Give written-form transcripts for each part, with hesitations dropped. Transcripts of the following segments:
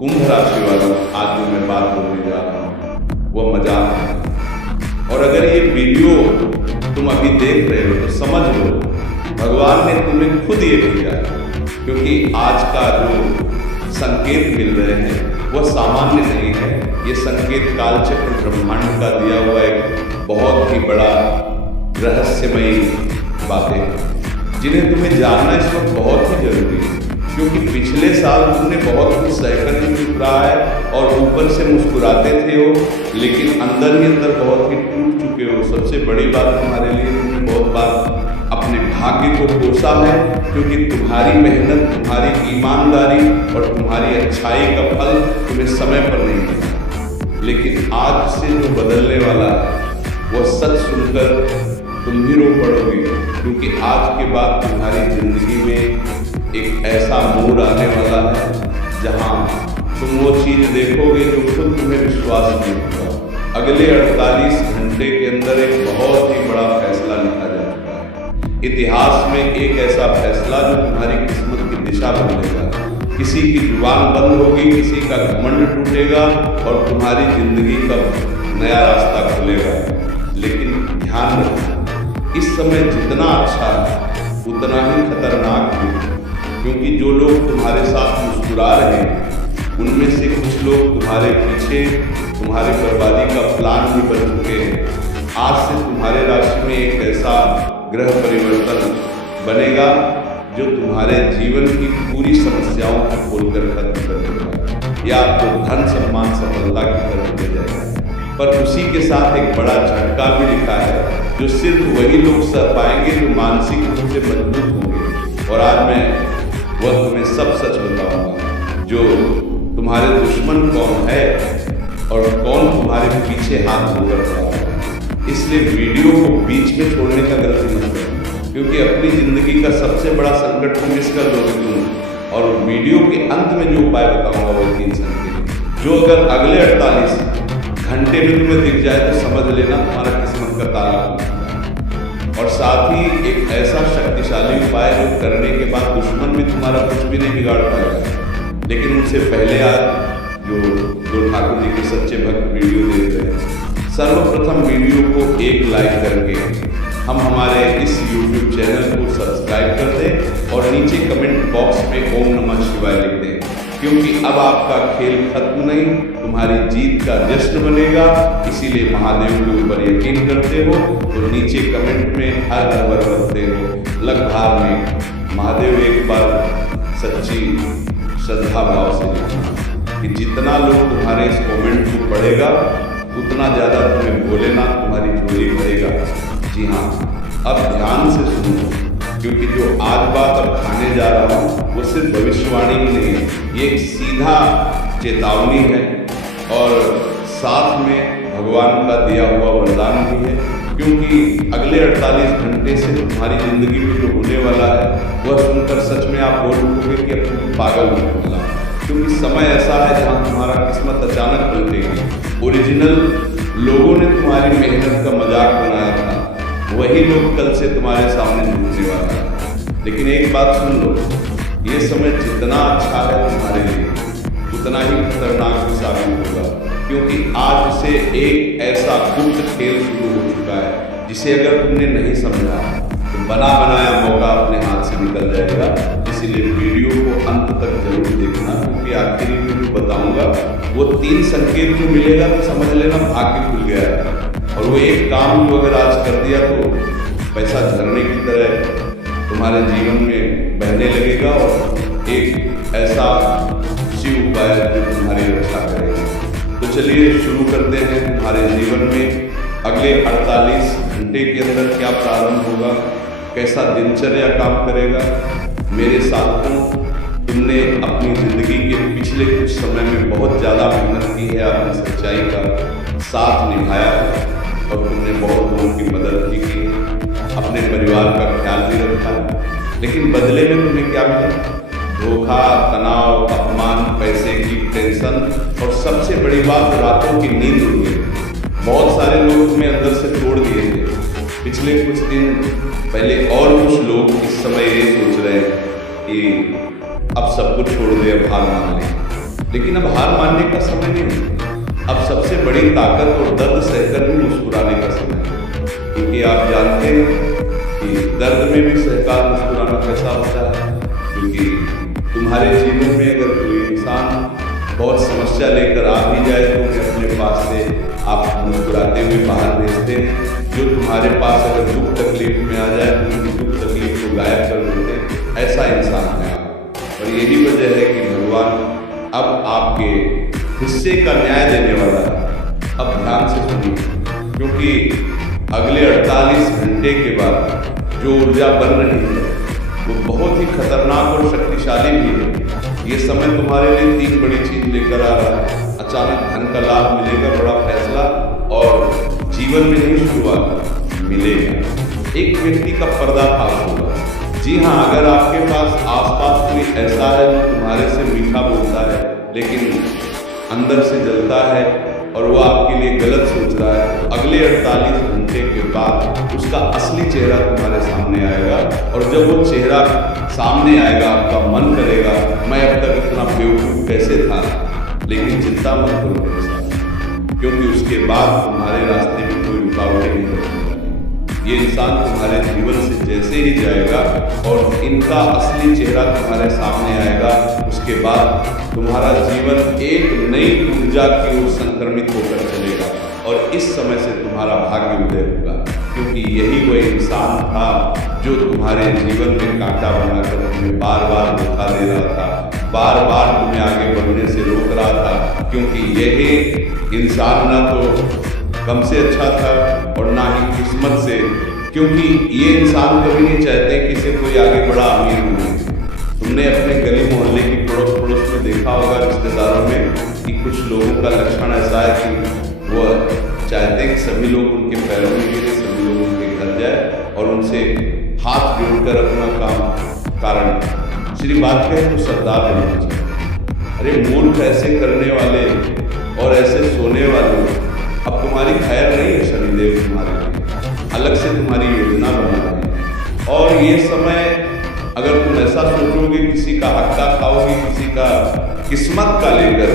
कुंभ राशि वालों, आज जो मैं बात बोलने जा रहा हूँ वह मजाक है। और अगर ये वीडियो तुम अभी देख रहे हो तो समझ लो भगवान ने तुम्हें खुद ये भेजा है, क्योंकि आज का जो संकेत मिल रहे हैं वह सामान्य नहीं है। ये संकेत कालचक्र ब्रह्मांड का दिया हुआ एक बहुत ही बड़ा रहस्यमयी बातें हैं, जिन्हें तुम्हें जानना इस वक्त बहुत ही जरूरी है। क्योंकि पिछले साल तुमने बहुत कुछ सहकर ही चुप रहा है और ऊपर से मुस्कुराते थे हो, लेकिन अंदर ही अंदर बहुत ही टूट चुके हो। सबसे बड़ी बात तुम्हारे लिए, तुमने बहुत बार अपने भाग्य को कोसा है, क्योंकि तुम्हारी मेहनत, तुम्हारी ईमानदारी और तुम्हारी अच्छाई का फल तुम्हें समय पर नहीं मिला। लेकिन आज से जो बदलने वाला है वह सच सुनकर तुम भी रो पड़ोगे, क्योंकि आज के बाद तुम्हारी जिंदगी में एक ऐसा मोड़ आने वाला है जहां तुम वो चीज देखोगे जो खुद तुम्हें विश्वास नहीं होगा। अगले 48 घंटे के अंदर एक बहुत ही बड़ा फैसला लिखा जा चुका है। इतिहास में एक ऐसा फैसला जो तुम्हारी किस्मत की दिशा बदलेगा। किसी की जुबान बंद होगी, किसी का घमंड टूटेगा और तुम्हारी जिंदगी का नया रास्ता खुलेगा। लेकिन ध्यान रखना, इस समय जितना अच्छा है उतना ही खतरनाक भी है, क्योंकि जो लोग तुम्हारे साथ मुस्कुरा रहे हैं उनमें से कुछ लोग तुम्हारे पीछे तुम्हारे बर्बादी का प्लान भी बन चुके हैं। आज से तुम्हारे राशि में एक ऐसा ग्रह परिवर्तन बनेगा जो तुम्हारे जीवन की पूरी समस्याओं को खोलकर खत्म कर देगा या आपको धन सम्मान सफलता की तरफ ले जाएगा। पर उसी के साथ एक बड़ा झटका भी लिखा है जो सिर्फ वही लोग सह पाएंगे जो मानसिक रूप से मजबूत होंगे। और आज मैं वह तुम्हें सब सच बताऊंगा, जो तुम्हारे दुश्मन कौन है और कौन तुम्हारे पीछे हाथ धोकर खड़ा है। इसलिए वीडियो को बीच में छोड़ने का गलती मत करो, क्योंकि अपनी जिंदगी का सबसे बड़ा संकट को मिस कर दोगे तुम। और वीडियो के अंत में जो उपाय बताऊंगा वो 3 संकेत, जो अगर अगले 48 घंटे में तुम्हें दिख जाए तो समझ लेना तुम्हारा किस्मत का तारा खुल चुका है। और साथ ही एक ऐसा शक्तिशाली उपाय जो करने के बाद दुश्मन भी तुम्हारा कुछ भी नहीं बिगाड़ पाएगा। लेकिन उनसे पहले आज जो ठाकुर जी के सच्चे भक्त वीडियो देख रहे हैं, सर्वप्रथम वीडियो को एक लाइक करके हम हमारे इस YouTube चैनल को सब्सक्राइब कर दें और नीचे कमेंट बॉक्स में ओम नमः शिवाय लिख दें, क्योंकि अब आपका खेल खत्म नहीं, तुम्हारी जीत का जश्न बनेगा। इसीलिए महादेव के ऊपर यकीन करते हो तो नीचे कमेंट में हर नंबर रखते हो। लगभग में महादेव एक बार सच्ची श्रद्धा भाव से लिखना कि जितना लोग तुम्हारे इस कमेंट को पढ़ेगा उतना ज़्यादा तुम्हें भोलेनाथ तुम्हारी झोली भरेगा। जी हाँ, अब ध्यान से सुनो, क्योंकि जो आज बात अब खाने जा रहा हूँ वो सिर्फ भविष्यवाणी ही नहीं है, ये एक सीधा चेतावनी है और साथ में भगवान का दिया हुआ वरदान भी है। क्योंकि अगले 48 घंटे से तुम्हारी जिंदगी में जो होने वाला है वह सुनकर सच में आप बोल उठोगे कि अब पागल नहीं होगा। क्योंकि समय ऐसा है जहाँ तुम्हारा किस्मत अचानक पलटेगी। ओरिजिनल लोगों ने तुम्हारी मेहनत का मजाक बनाया था, वही लोग कल से तुम्हारे सामने झूठने वाला है। लेकिन एक बात सुन लो, ये समय जितना अच्छा है तुम्हारे लिए उतना ही खतरनाक भी साबित होगा, क्योंकि आज से एक ऐसा गुप्त खेल शुरू हो चुका है जिसे अगर तुमने नहीं समझा तो बना बनाया मौका अपने हाथ से निकल जाएगा। इसीलिए वीडियो को अंत तक जरूर देखना, क्योंकि आखिरी में जो बताऊंगा वो 3 संकेत जो मिलेगा तो समझ लेना भाग्य खुल गया है। और वो एक काम जो अगर आज कर दिया तो पैसा झरने की तरह तुम्हारे जीवन में बहने लगेगा और एक ऐसा शिव उपाय जो तुम्हारी रक्षा करेगा। तो चलिए शुरू करते हैं। तुम्हारे जीवन में अगले 48 घंटे के अंदर क्या प्रारंभ होगा, कैसा दिनचर्या काम करेगा। मेरे साथियों, तुमने अपनी जिंदगी के पिछले कुछ समय में बहुत ज़्यादा मेहनत की है, अपनी सच्चाई का साथ निभाया है और तुमने बहुत लोगों की मदद भी की, अपने परिवार का ख्याल भी रखा है। लेकिन बदले में तुम्हें क्या मिला? धोखा, तनाव, अपमान, पैसे की टेंशन और सबसे बड़ी बात रातों की नींद उड़ गई। बहुत सारे लोग तुम्हें अंदर से तोड़ दिए थे। पिछले कुछ दिन पहले और कुछ लोग इस समय ये सोच रहे हैं कि अब सब कुछ छोड़ दे, अब हार मान लें। लेकिन अब हार मानने का समय नहीं है। अब सबसे बड़ी ताकत और दर्द सहकर भी मुस्कुराने का समय है, क्योंकि आप जानते हैं कि दर्द में भी सहकार मुस्कुराना कैसा होता है। क्योंकि तुम्हारे जीवन में अगर कोई इंसान बहुत समस्या लेकर आ भी जाए तो भी अपने पास से आप मुस्कुराते हुए बाहर भेजते हैं। जो तुम्हारे पास अगर दुख तकलीफ में आ जाए तो उनकी दुख तकलीफ को गायब कर देते हैं। ऐसा इंसान है आप, और यही वजह है कि भगवान अब आपके हिस्से का न्याय देने वाला है। अब ध्यान से सुनिए, क्योंकि अगले 48 घंटे के बाद जो ऊर्जा बन रही है वो बहुत ही खतरनाक और शक्तिशाली भी है। ये समय तुम्हारे लिए 3 बड़ी चीज लेकर आ रहा है। अचानक धन का लाभ मिलेगा, बड़ा फैसला, और जीवन में नई शुरुआत मिलेगा। एक व्यक्ति का पर्दाफाश होगा। जी हाँ, अगर आपके पास आसपास कोई ऐसा है जो तुम्हारे से मीठा बोलता है लेकिन अंदर से जलता है और वो आपके लिए गलत सोच रहा है, तो अगले 48 घंटे के बाद उसका असली चेहरा तुम्हारे सामने आएगा। और जब वो चेहरा सामने आएगा आपका मन करेगा मैं अब तक इतना बेवकूफ़ कैसे था। लेकिन चिंता मत करो मेरे साथ, क्योंकि उसके बाद तुम्हारे रास्ते में कोई रुकावटें नहीं होगी। ये इंसान तुम्हारे जीवन से जैसे ही जाएगा और इनका असली चेहरा तुम्हारे सामने आएगा, उसके बाद तुम्हारा जीवन एक नई ऊर्जा की ओर संक्रमित होकर चलेगा और इस समय से तुम्हारा भाग्य उदय होगा। क्योंकि यही वह इंसान था जो तुम्हारे जीवन में कांटा बनाकर तुम्हें बार बार धोखा दे रहा था, बार बार तुम्हें आगे बढ़ने से रोक रहा था। क्योंकि यही इंसान ना तो कम से अच्छा था और ना ही किस्मत से, क्योंकि ये इंसान कभी नहीं चाहते कि इसे कोई आगे बड़ा अमीर हो। तुमने अपने गली मोहल्ले की पड़ोस पड़ोस में देखा होगा रिश्तेदारों में कि कुछ लोगों का लक्षण ऐसा है कि वो चाहते हैं कि सभी लोग उनके पैरों में गिरे, सभी लोग उनके घर जाए और उनसे हाथ जोड़कर अपना काम कारण श्री बात कहें तो सरदार बनना चाहिए। अरे मूर्ख ऐसे करने वाले और ऐसे सोने वाले, अब तुम्हारी खैर नहीं है। शनिदेव तुम्हारे लिए अलग से तुम्हारी योजना बना रहे हैं। और ये समय अगर तुम ऐसा सोचोगे किसी का हक्का खाओगे, किसी का किस्मत का लेकर,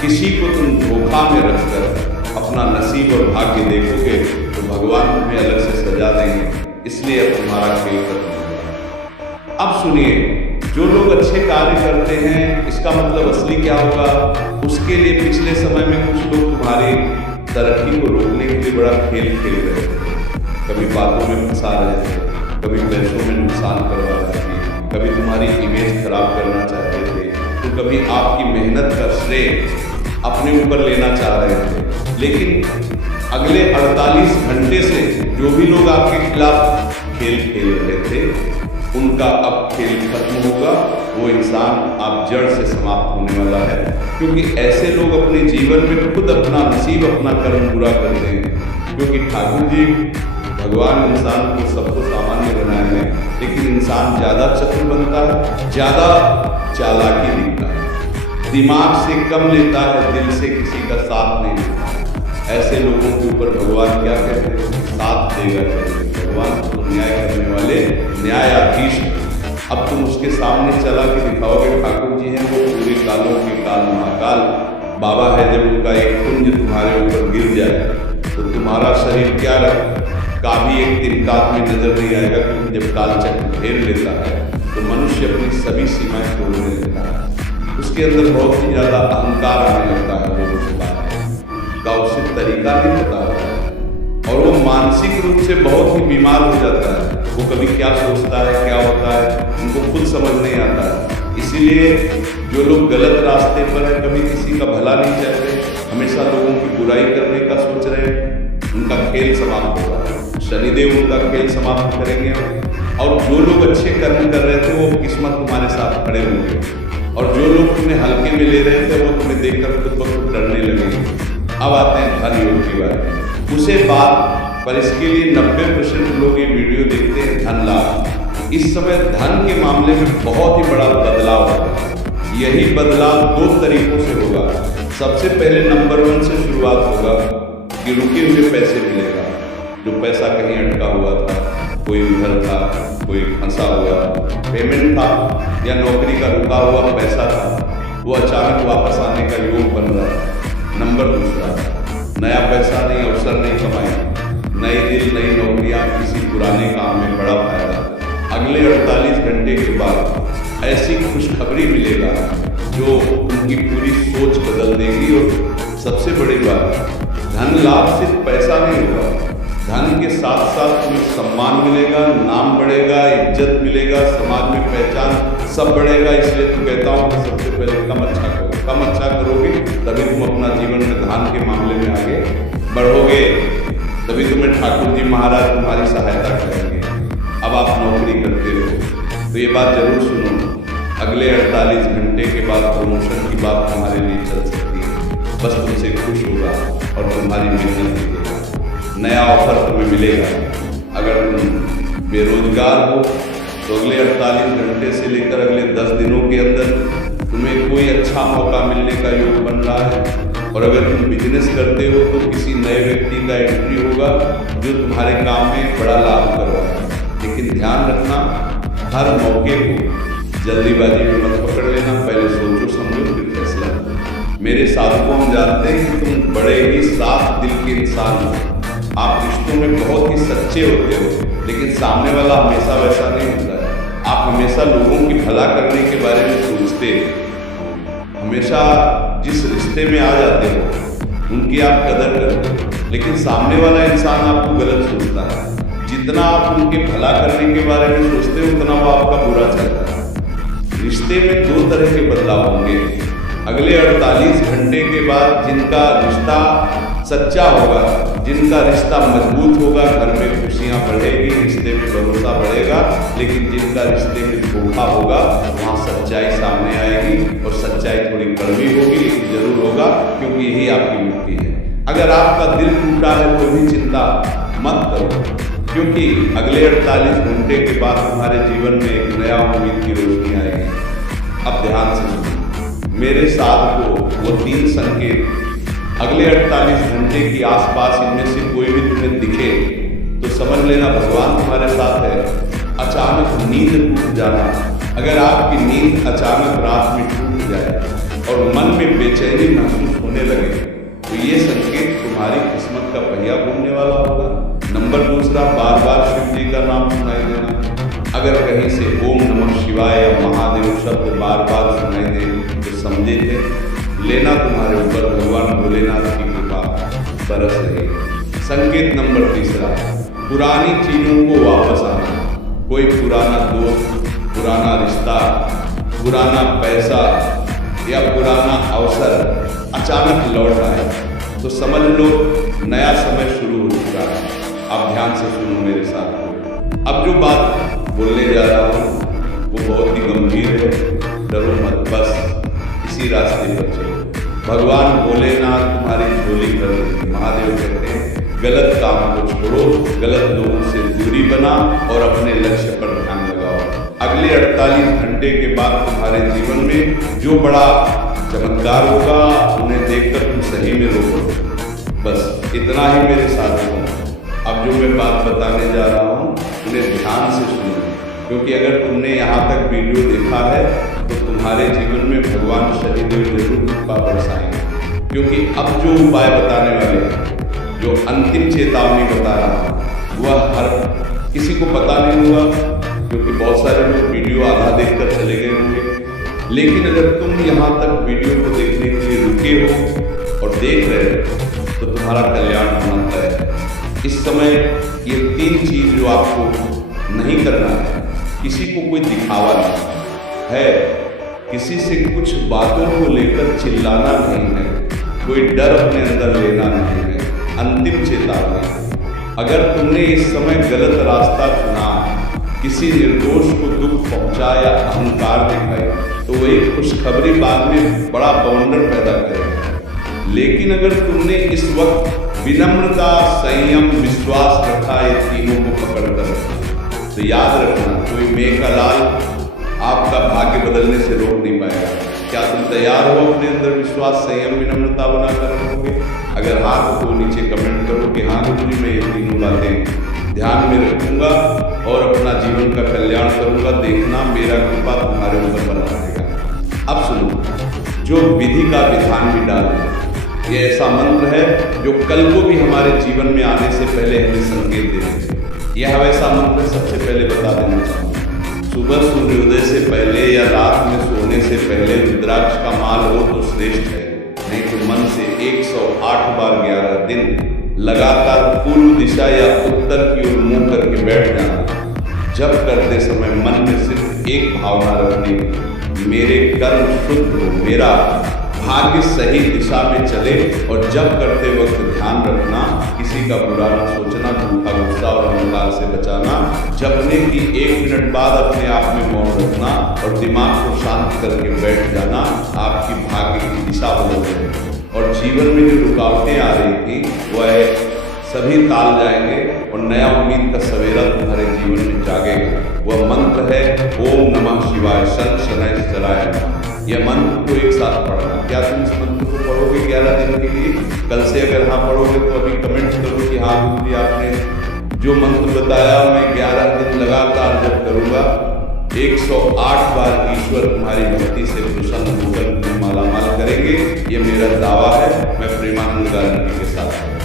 किसी को तुम धोखा में रखकर अपना नसीब और भाग्य देखोगे तो भगवान तुम्हें अलग से सजा देंगे। इसलिए अब तुम्हारा खेल खत्म। अब सुनिए, जो लोग अच्छे कार्य करते हैं इसका मतलब असली क्या होगा, उसके लिए पिछले समय में कुछ लोग तुम्हारी तरक्की को रोकने के लिए बड़ा खेल खेल रहे थे। कभी बातों में फंसा रहे थे, कभी पैसों में नुकसान करवा रहे थे, कभी तुम्हारी इमेज खराब करना चाहते थे, तो कभी आपकी मेहनत का श्रेय अपने ऊपर लेना चाह रहे थे। लेकिन अगले 48 घंटे से जो भी लोग आपके खिलाफ खेल खेल रहे थे उनका अब खेल खत्म होगा। वो इंसान आप जड़ से समाप्त होने वाला है, क्योंकि ऐसे लोग अपने जीवन में खुद अपना नसीब, अपना कर्म पूरा करते हैं। क्योंकि ठाकुर जी भगवान इंसान को सबको सामान्य बनाए हैं, लेकिन इंसान ज़्यादा चतुर बनता है, ज़्यादा चालाकी दिखता है, दिमाग से कम लेता है, दिल से किसी का साथ नहीं लेता। ऐसे लोगों के ऊपर भगवान क्या कहते हैं, साथ देगा। भगवान तो न्याय करने वाले न्यायाधीश। अब तुम उसके सामने चला के दिखाओगे ठाकुर जी हैं वो पूरे कालों के काल महाकाल बाबा है। जब उनका एक पुंज तुम्हारे ऊपर गिर जाए तो तुम्हारा शरीर क्या रहे का भी एक दिन काल में नजर नहीं आएगा। क्योंकि जब काल चक्र घेर लेता है तो मनुष्य अपनी सभी सीमाएं तोड़ने लगता है, उसके अंदर बहुत ही ज्यादा अहंकार आने लगता है, का उसे तरीका नहीं पता होता और वो मानसिक रूप से बहुत ही बीमार हो जाता है। वो कभी क्या सोचता है, क्या होता है, उनको खुद समझ नहीं आता है। इसीलिए जो लोग गलत रास्ते पर हैं, कभी किसी का भला नहीं चाहते, हमेशा लोगों की बुराई करने का सोच रहे हैं, उनका खेल समाप्त होगा। शनिदेव उनका खेल समाप्त करेंगे। और जो लोग अच्छे कर्म कर रहे थे वो किस्मत तुम्हारे साथ खड़े होंगे, और जो लोग तुम्हें हल्के में ले रहे थे वो तुम्हें देखकर खुद ब खुद डरने लगेंगे। अब आते हैं धन योग की बात, उसे बात पर इसके लिए 90% लोग ये वीडियो देखते हैं धन लाभ। इस समय धन के मामले में बहुत ही बड़ा बदलाव होगा। यही बदलाव 2 तरीकों से होगा। सबसे पहले नंबर 1 से शुरुआत होगा कि रुके हुए पैसे मिलेगा। जो पैसा कहीं अटका हुआ था, कोई उधर था, कोई फंसा हुआ पेमेंट था या नौकरी का रुका हुआ पैसा था, वो अचानक वापस आने का योग बन रहा है। नंबर दूसरा, नया पैसा नहीं, अवसर नहीं कमाएंगे, नई दिल, नई नौकरियां, किसी पुराने काम में बड़ा फायदा। अगले 48 घंटे के बाद ऐसी खुशखबरी मिलेगा जो उनकी पूरी सोच बदल देगी। और सबसे बड़ी बात, धन लाभ सिर्फ पैसा नहीं होगा, धन के साथ साथ तुम्हें सम्मान मिलेगा, नाम बढ़ेगा, इज्जत मिलेगा, समाज में पहचान सब बढ़ेगा। इसलिए तो कहता हूँ कि सबसे पहले कम अच्छा करो, कम अच्छा करोगे तभी तुम अपना जीवन में धन के मामले में आगे बढ़ोगे, तभी तुम्हें ठाकुर जी महाराज तुम्हारी सहायता करेंगे। अब आप नौकरी करते हो तो ये बात जरूर सुनो, अगले 48 घंटे के बाद प्रमोशन की बात तुम्हारे लिए चल सकती है। बस तुमसे खुश होगा और तुम्हारी मेहनत दिखेगा, नया ऑफर तुम्हें मिलेगा। अगर तुम बेरोजगार हो तो अगले 48 घंटे से लेकर अगले 10 दिनों के अंदर तुम्हें कोई अच्छा मौका मिलने का योग बन रहा है। और अगर तुम बिजनेस करते हो तो किसी नए व्यक्ति का एंट्री होगा जो तुम्हारे काम में बड़ा लाभ करवाएगा। लेकिन ध्यान रखना, हर मौके को जल्दीबाजी में मत पकड़ लेना, पहले सोचो समझो फिर फैसला। मेरे साधकों, हम जानते हैं कि तुम बड़े ही साफ दिल के इंसान हो, आप रिश्तों में बहुत ही सच्चे होते हो, लेकिन सामने वाला हमेशा वैसा नहीं होता है। आप हमेशा लोगों की भला करने के बारे में सोचते हो, हमेशा जिस रिश्ते में आ जाते हो उनकी आप कदर करते हो, लेकिन सामने वाला इंसान आपको गलत सोचता है। जितना आप उनके भला करने के बारे में सोचते हो उतना वो आपका बुरा चाहता है। रिश्ते में 2 तरह के बदलाव होंगे। अगले 48 घंटे के बाद जिनका रिश्ता सच्चा होगा, जिनका रिश्ता मजबूत होगा, घर में खुशियां बढ़ेगी, रिश्ते में भरोसा बढ़ेगा। लेकिन जिनका रिश्ते में धोखा होगा वहाँ सच्चाई सामने आएगी, और सच्चाई थोड़ी कड़वी होगी लेकिन जरूर होगा, क्योंकि यही आपकी मुक्ति है। अगर आपका दिल टूटा है तो भी चिंता मत करो, क्योंकि अगले 48 घंटे के बाद तुम्हारे जीवन में एक नया उम्मीद की रोशनी आएगी। अब ध्यान से सुनो, मेरे साथ को वो 3 संकेत अगले 48 घंटे के आसपास इनमें से कोई भी तुम्हें दिखे तो समझ लेना भगवान तुम्हारे साथ है। अचानक नींद टूट जाना, अगर आपकी नींद अचानक रात में टूट जाए और मन में बेचैनी महसूस होने लगे तो ये संकेत तुम्हारी किस्मत का पहिया घूमने वाला होगा। नंबर दूसरा, बार बार शिव जी का नाम सुनाई देना। अगर कहीं से ओम नमः शिवाय या महादेव शब्द बार बार सुनाई दे तो समझे थे लेना तुम्हारे ऊपर भगवान भोलेनाथ की कृपा बरस रही है। संकेत नंबर तीसरा, पुरानी चीजों को वापस आना। कोई पुराना दोस्त, पुराना रिश्ता, पुराना पैसा या पुराना अवसर अचानक लौट आए तो समझ लो नया समय शुरू हो चुका है। आप ध्यान से सुनो मेरे साथ। अब जो बात बोलने जा रहा हूँ वो बहुत ही गंभीर है, डरो मत, बस इसी रास्ते पर चलो। भगवान भोलेनाथ तुम्हारी झोली भर देंगे। महादेव कहते हैं गलत काम को छोड़ो, गलत लोगों से दूरी बना और अपने लक्ष्य पर ध्यान लगाओ। अगले 48 घंटे के बाद तुम्हारे जीवन में जो बड़ा चमत्कार होगा उन्हें देखकर तुम सही में रोको। बस इतना ही मेरे साथ हो। अब जो मैं बात बताने जा रहा हूँ उन्हें ध्यान से सुनो, क्योंकि अगर तुमने यहाँ तक वीडियो देखा है तो तुम्हारे जीवन में भगवान शनिदेव जरूर कृपा बरसाएंगे। क्योंकि अब जो उपाय बताने वाले हैं, जो अंतिम चेतावनी बता रहा हूँ वह हर किसी को पता नहीं हुआ, क्योंकि बहुत सारे लोग वीडियो आधा देखकर चले गए होंगे। लेकिन अगर तुम यहाँ तक वीडियो को देखने के लिए रुके हो और देख रहे हो तो तुम्हारा कल्याण होना तय है। इस समय ये 3 चीज जो आपको नहीं करना है, किसी को कोई दिखावा नहीं है, किसी से कुछ बातों को लेकर चिल्लाना नहीं है, कोई डर अपने अंदर लेना नहीं है। अंतिम चेतावनी, अगर तुमने इस समय गलत रास्ता चुना, किसी निर्दोष को दुख पहुंचाया, अहंकार दिखाया, तो वही खुशखबरी बाद में बड़ा बवंडर पैदा करेगा। लेकिन अगर तुमने इस वक्त विनम्रता, संयम, विश्वास रखा ये तीनों को पकड़कर, तो याद रखना कोई मेघलाल आपका भाग्य बदलने से रोक नहीं पाएगा। क्या तुम तैयार हो अपने अंदर विश्वास, संयम, विनम्रता बनाकर रखोगे? अगर हाँ तो नीचे कमेंट करो कि हाँ गुरुजी मैं ये तीनों बातें ध्यान में रखूंगा और अपना जीवन का कल्याण करूंगा। देखना मेरा कृपा तुम्हारे ऊपर बना रहेगा। अब सुनो, जो विधि का विधान भी डाल दे। ये ऐसा मंत्र है जो कल को भी हमारे जीवन में आने से पहले हमें संकेत देना चाहिए। यह वैसा मंत्र सबसे पहले बता देना चाहूँगा। सुबह सूर्योदय से पहले या रात में सोने से पहले रुद्राक्ष का माल हो तो श्रेष्ठ है, नहीं तो मन से 108 बार 11 दिन लगातार पूर्व दिशा या उत्तर की ओर मुंह करके बैठ जाना। जब करते समय मन में सिर्फ एक भावना रखनी, मेरे कर्म शुद्ध हो, मेरा भाग्य सही दिशा में चले। और जब करते वक्त ध्यान रखना, किसी का बुरा न सोचना, झूठा गुस्सा और अहंकार से बचाना। जपने की 1 मिनट बाद अपने आप में मौन रखना और दिमाग को शांत करके बैठ जाना। आपकी भाग्य की दिशा बदल जाएगी और जीवन में जो रुकावटें आ रही थी वह सभी टाल जाएंगे और नया उम्मीद का सवेरा तुम्हारे जीवन में जागेगा। वह मंत्र है ओम नमः शिवाय शं शनैः शराय। यह मंत्र को एक साथ पढ़ना। क्या तुम इस मंत्र को पढ़ोगे 11 दिन के लिए? कल से अगर हाँ पढ़ोगे तो अभी कमेंट करो कि हाँ गुरुजी आपने जो मंत्र बताया मैं 11 दिन लगातार जप करूँगा। 108 बार ईश्वर तुम्हारी भक्ति से प्रसन्न होकर तुम्हें मालामाल करेंगे। ये मेरा दावा है, मैं प्रेमानंद गारंटी के साथ।